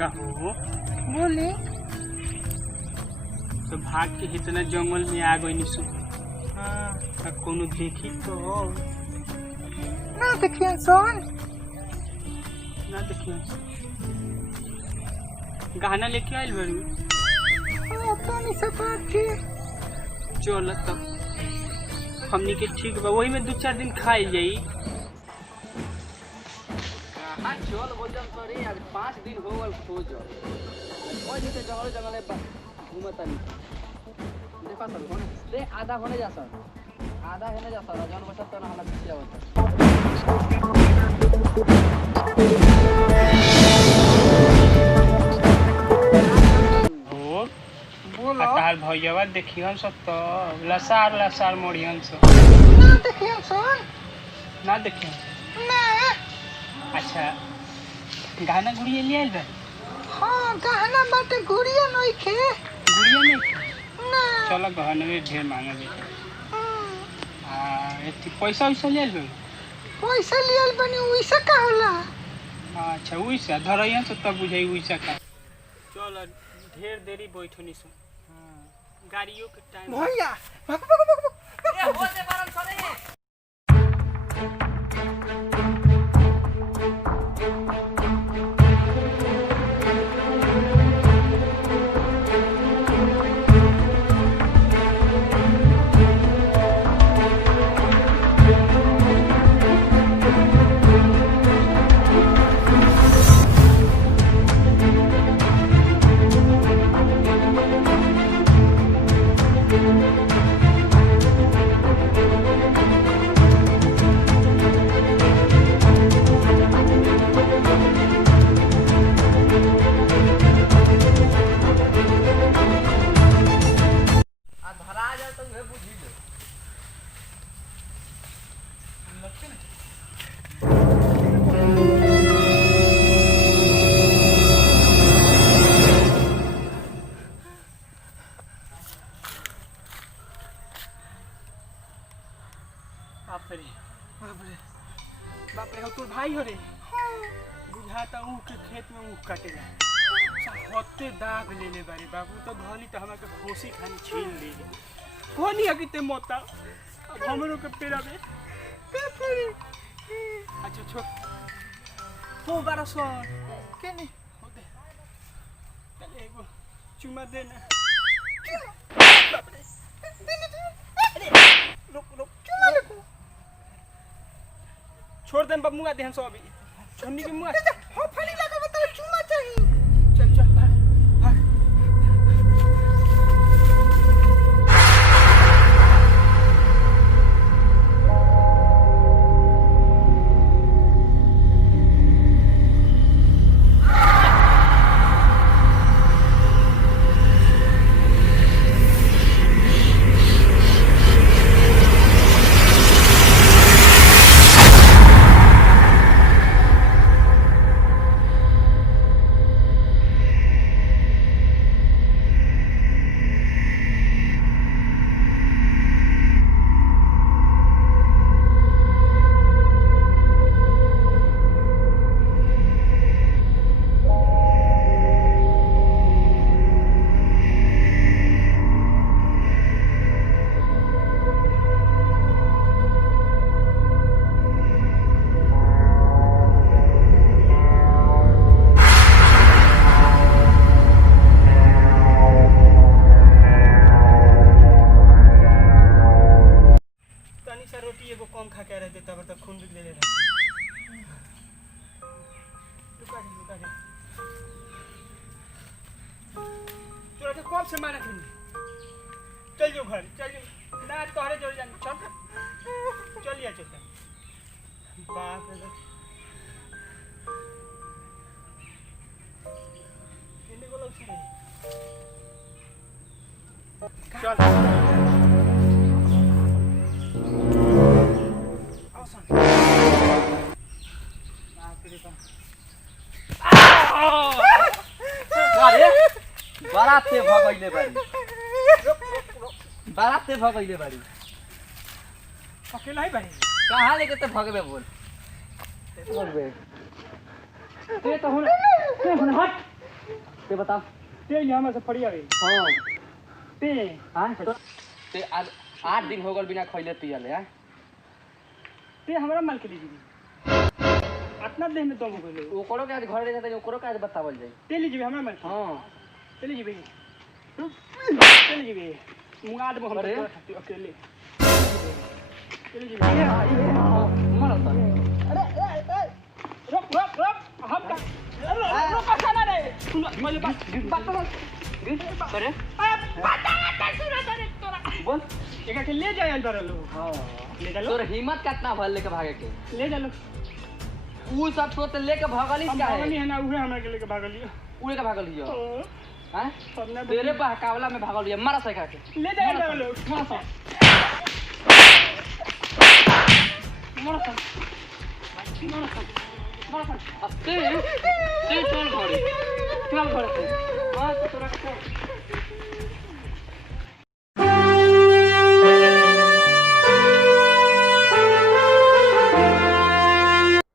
कहो बोले तो भाग के इतना जंगल में आ गई निसु। हाँ कोनो देखी तो ना देखिए सोन ना देखिए गहना लेके आयल बड़ी अपनी सफार के चल तब हमनी के ठीक बा वही में 2-4 दिन खाई जाई। हाँ चल भोजन करी आज 5 दिन हो गल खोज कोई नहीं जंगल जंगल घूमता नहीं देखा सर कौन दे आधा होने जा सर जन बचत तो ना हला पीछे होता हो बोलो तार भैया देखियन सब तो लसार मोड़ियन सब ना देखिए सोन ना देखियन। ना अच्छा गाना गुड़िया ले आइल बा। हाँ गहना बाटे गुड़िया नहीं खे गुड़िया नहीं ना चलो गहना में ढेर मांगे बे। एती पैसा वैसा ले आइल बा। पैसा लियल बनी वैसा का होला। अच्छा वैसा धरैया से तब बुझाई वैसा का। चल ढेर देरी बैठनी सो गाड़ियों के टाइम भैया भग भग भग भग ए हो से बारन सरे बाप रे तोर भाई हो रे बुझाता ऊख के खेत में ऊख काटे जा होते दाग ले ले बारे बाबू तो धोली तो हमरा के खोसी खानी छीन ले कोनी अगिते मोता अब हमरो के पेरा में अच्छा छोड़ हो 1200 के नहीं होते चल एगो चुमा देना रुक छोड़ देन बाबू मुआ देहन सो अभी छन्नी के मुआ हो फली लगा बता चुमा चाहिए चल भाग खून भी ले लेना लुका दे तोरा के कब से मारा थी चल जो घर चल जो ना तोहरे जोड़ जान चल चलिए चल बाप रे इन्हें को लोग सुने चल बारात से भगैले बाड़ी बारात से भगैले बाड़ी अकेला ही भाई कहाँ लेके ते भगबे बोल बोलबे ते तो होने हट ते बता ते यहाँ से पड़ी आवे हाँ ते हाँ ते आज 8 दिन हो गल बिना खइले पियले हैं ते हमरा माल के लीजिए अपना देह में दम हो गए ओकरो के आज घर ले जाते ओकरो के आज बतावल जाई ते लीजिए हमरा माल हाँ ते लीजिए ते लीजिए मुंगा दे हम अरे। अकेले ते लीजिए मरत अरे रुक रुक रुक हम का रुक कैसा ना रे सुन मेरे बात बात अरे बात सुन रे तोरा बोल एक के ले जाए अंदर लो हाँ ले जा लो तोर हिम्मत कितना भल लेके भागे के ले जा लो ऊ सब तो लेके भागली हम का भागली है है ना उहे हमरा के लेके भागली उड़े के भागल हियो हैं सबने तेरे बहकावला में भागल हियो मारा सका के ले जा अंदर लो मारा सा ते चल घरे हां तो तोरा